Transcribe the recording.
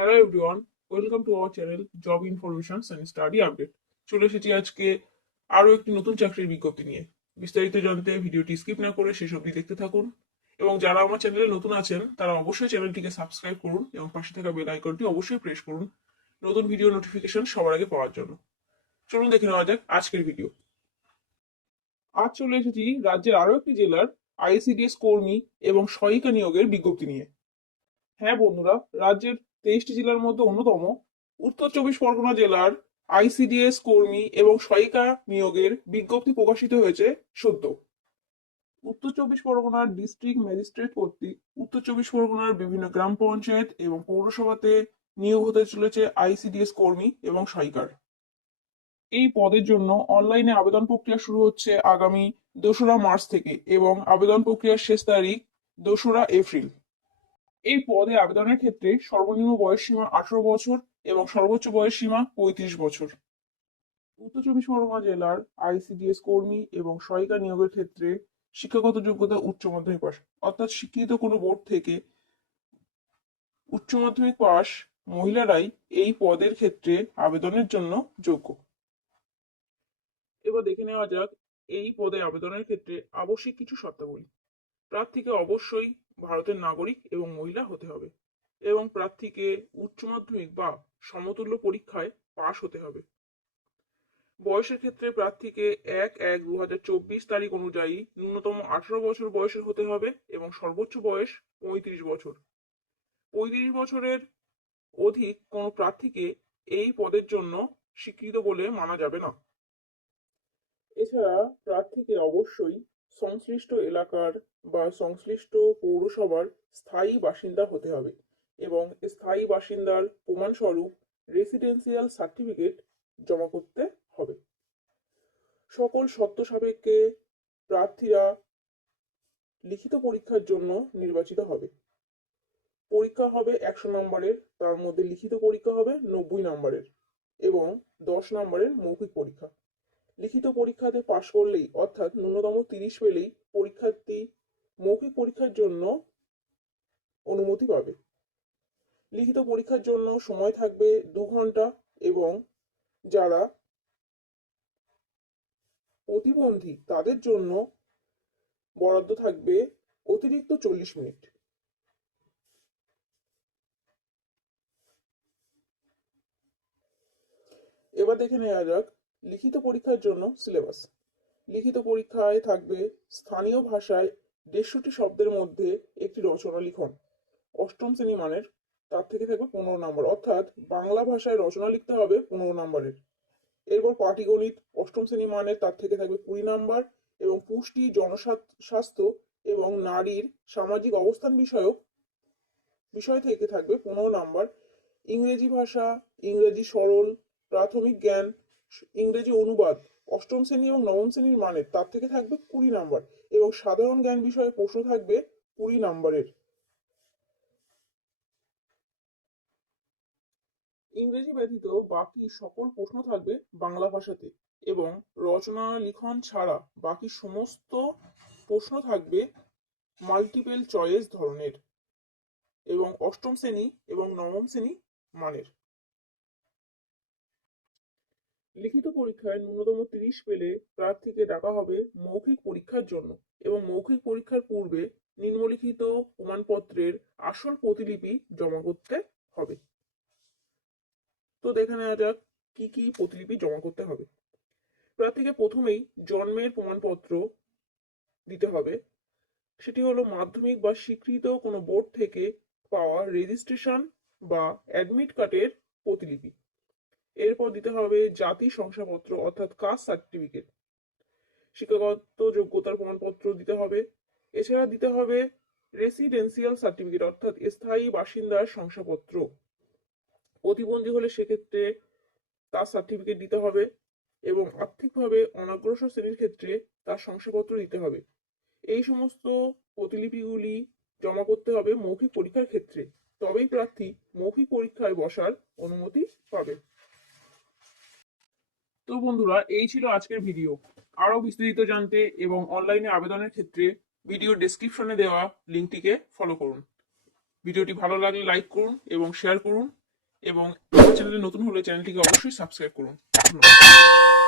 Hello everyone, welcome to our channel job informations and study update. চলে এসেছি আজকে আরো একটি নতুন চাকরির বিজ্ঞপ্তি নিয়ে। বিস্তারিত জানতে ভিডিওটি স্কিপ না করে শেষ অবধি দেখতে থাকুন। এবং যারা আমার চ্যানেলে নতুন আছেন তারা অবশ্যই চ্যানেলটিকে সাবস্ক্রাইব করুন এবং পাশে থাকা বেল আইকনটি অবশ্যই প্রেস করুন নতুন ভিডিও নোটিফিকেশন সবার আগে পাওয়ার জন্য। চলুন দেখে নেওয়া যাক আজকের ভিডিও। আজ চলে এসেছি রাজ্যের আরো একটি জেলার আইসিডিএস কর্মী এবং সহায়িকা নিয়োগের বিজ্ঞপ্তি নিয়ে। হ্যাঁ বন্ধুরা, রাজ্যের 23টি জেলার মধ্যে অন্যতম উত্তর চব্বিশ পরগনা জেলার আইসিডিএস কর্মী এবং সহায়িকা নিয়োগের বিজ্ঞপ্তি প্রকাশিত হয়েছে সদ্য। উত্তর চব্বিশ পরগনার ডিস্ট্রিক্ট ম্যাজিস্ট্রেট কর্তৃক উত্তর চব্বিশ পরগনার বিভিন্ন গ্রাম পঞ্চায়েত এবং পৌরসভাতে নিয়োগ হতে চলেছে আইসিডিএস কর্মী এবং সহায়িকার। এই পদের জন্য অনলাইনে আবেদন প্রক্রিয়া শুরু হচ্ছে আগামী 2রা মার্চ থেকে এবং আবেদন প্রক্রিয়ার শেষ তারিখ 2রা এপ্রিল। এই পদে আবেদনের ক্ষেত্রে সর্বনিম্ন বয়স সীমা 18 বছর এবং সর্বোচ্চ বয়স সীমা 35 বছর। উত্তর চব্বিশ পরগনা জেলার আইসিডিএস কর্মী এবং সহায়িকা নিয়োগের ক্ষেত্রে শিক্ষাগত যোগ্যতা উচ্চ মাধ্যমিক পাস, অর্থাৎ স্বীকৃত কোনো বোর্ড থেকে উচ্চ মাধ্যমিক পাস মহিলারাই এই পদের ক্ষেত্রে আবেদনের জন্য যোগ্য। এবার দেখে নেওয়া যাক এই পদে আবেদনের ক্ষেত্রে আবশ্যিক কিছু শর্তাবলী। প্রার্থীকে অবশ্যই ভারতের নাগরিক এবং মহিলা হতে হবে এবং প্রার্থীকে উচ্চ মাধ্যমিক বা সমতুল্য পরীক্ষায় পাশ হতে হবে। বয়সের ক্ষেত্রে প্রার্থীকে 1/1/2024 তারিখ অনুযায়ী ন্যূনতম 18 বছর বয়সের হতে হবে এবং সর্বোচ্চ বয়স 35 বছর। 35 বছরের অধিক কোনো প্রার্থীকে এই পদের জন্য স্বীকৃত বলে মানা যাবে না। এছাড়া প্রার্থীকে অবশ্যই সংশ্লিষ্ট এলাকার বা সংশ্লিষ্ট পৌরসভার স্থায়ী বাসিন্দা হতে হবে এবং স্থায়ী বাসিন্দার প্রমাণস্বরূপ রেসিডেন্সিয়াল সার্টিফিকেট জমা করতে হবে। সকল শর্ত সাপেক্ষে প্রার্থীরা লিখিত পরীক্ষার জন্য নির্বাচিত হবে। পরীক্ষা হবে 100 নম্বরের, তার মধ্যে লিখিত পরীক্ষা হবে 90 নম্বরের এবং 10 নম্বরের মৌখিক পরীক্ষা। লিখিত পরীক্ষাতে পাশ করলেই অর্থাৎ ন্যূনতম 30 পেলেই পরীক্ষার্থী মৌখিক পরীক্ষার জন্য অনুমতি পাবে। লিখিত পরীক্ষার জন্য সময় থাকবে 2 ঘন্টা এবং যারা প্রতিবন্ধী তাদের জন্য বরাদ্দ থাকবে অতিরিক্ত 40 মিনিট। এবার দেখে নেওয়া যাক লিখিত পরীক্ষার জন্য সিলেবাস। লিখিত পরীক্ষায় থাকবে স্থানীয় ভাষায় 150টি শব্দের মধ্যে একটি রচনা লিখন, অষ্টম শ্রেণী মানের, তার থেকে থাকবে 15 নম্বর, অর্থাৎ বাংলা ভাষায় রচনা লিখতে হবে 15 নম্বরের। এরপর পাটিগণিত অষ্টম শ্রেণী মানের, তার থেকে থাকবে 20 নম্বর এবং পুষ্টি, জনস্বাস্থ্য এবং নারীর সামাজিক অবস্থান বিষয় থেকে থাকবে 15 নম্বর। ইংরেজি ভাষা, ইংরেজি সরল, প্রাথমিক জ্ঞান, ইংরেজি অনুবাদ অষ্টম শ্রেণী এবং নবম শ্রেণীর মানের, তার থেকে থাকবে 20 নম্বর এবং সাধারণ জ্ঞান বিষয়ে প্রশ্ন থাকবে 20 নম্বরের। ইংরেজি ব্যতীত বাকি সকল প্রশ্ন থাকবে বাংলা ভাষাতে এবং রচনা লিখন ছাড়া বাকি সমস্ত প্রশ্ন থাকবে মাল্টিপল চয়েস ধরনের এবং অষ্টম শ্রেণী এবং নবম শ্রেণী মানের। লিখিত পরীক্ষায় ন্যূনতম 30 পেলে প্রার্থীকে ডাকা হবে মৌখিক পরীক্ষার জন্য এবং মৌখিক পরীক্ষার পূর্বে নিম্নলিখিত প্রমাণপত্রের আসল প্রতিলিপি জমা করতে হবে। তো দেখে নেওয়া যাক কি কি প্রতিলিপি জমা করতে হবে। প্রার্থীকে প্রথমেই জন্মের প্রমাণপত্র দিতে হবে, সেটি হলো মাধ্যমিক বা স্বীকৃত কোনো বোর্ড থেকে পাওয়া রেজিস্ট্রেশন বা অ্যাডমিট কার্ডের প্রতিলিপি। এরপর দিতে হবে জাতি শংসাপত্র অর্থাৎ কাস্ট সার্টিফিকেট। শিক্ষাগত যোগ্যতার প্রমাণপত্র দিতে হবে। এছাড়া দিতে হবে রেসিডেন্সিয়াল সার্টিফিকেট অর্থাৎ স্থায়ী বাসিন্দার শংসাপত্র। প্রতিবন্ধী হলে সেক্ষেত্রে তার সার্টিফিকেট দিতে হবে এবং আর্থিকভাবে অনগ্রসর শ্রেণীর ক্ষেত্রে তার শংসাপত্র দিতে হবে। এই সমস্ত প্রতিলিপিগুলি জমা করতে হবে মৌখিক পরীক্ষার ক্ষেত্রে, তবেই প্রার্থী মৌখিক পরীক্ষায় বসার অনুমতি পাবে। তো বন্ধুরা, এই ছিল আজকের ভিডিও। আরো বিস্তারিত জানতে এবং অনলাইনে আবেদনের ক্ষেত্রে ভিডিও ডেসক্রিপশনে দেওয়া লিঙ্কটিকে ফলো করুন। ভিডিওটি ভালো লাগলে লাইক করুন এবং শেয়ার করুন এবং আমার চ্যানেলে নতুন হলে চ্যানেলটিকে অবশ্যই সাবস্ক্রাইব করুন। ধন্যবাদ।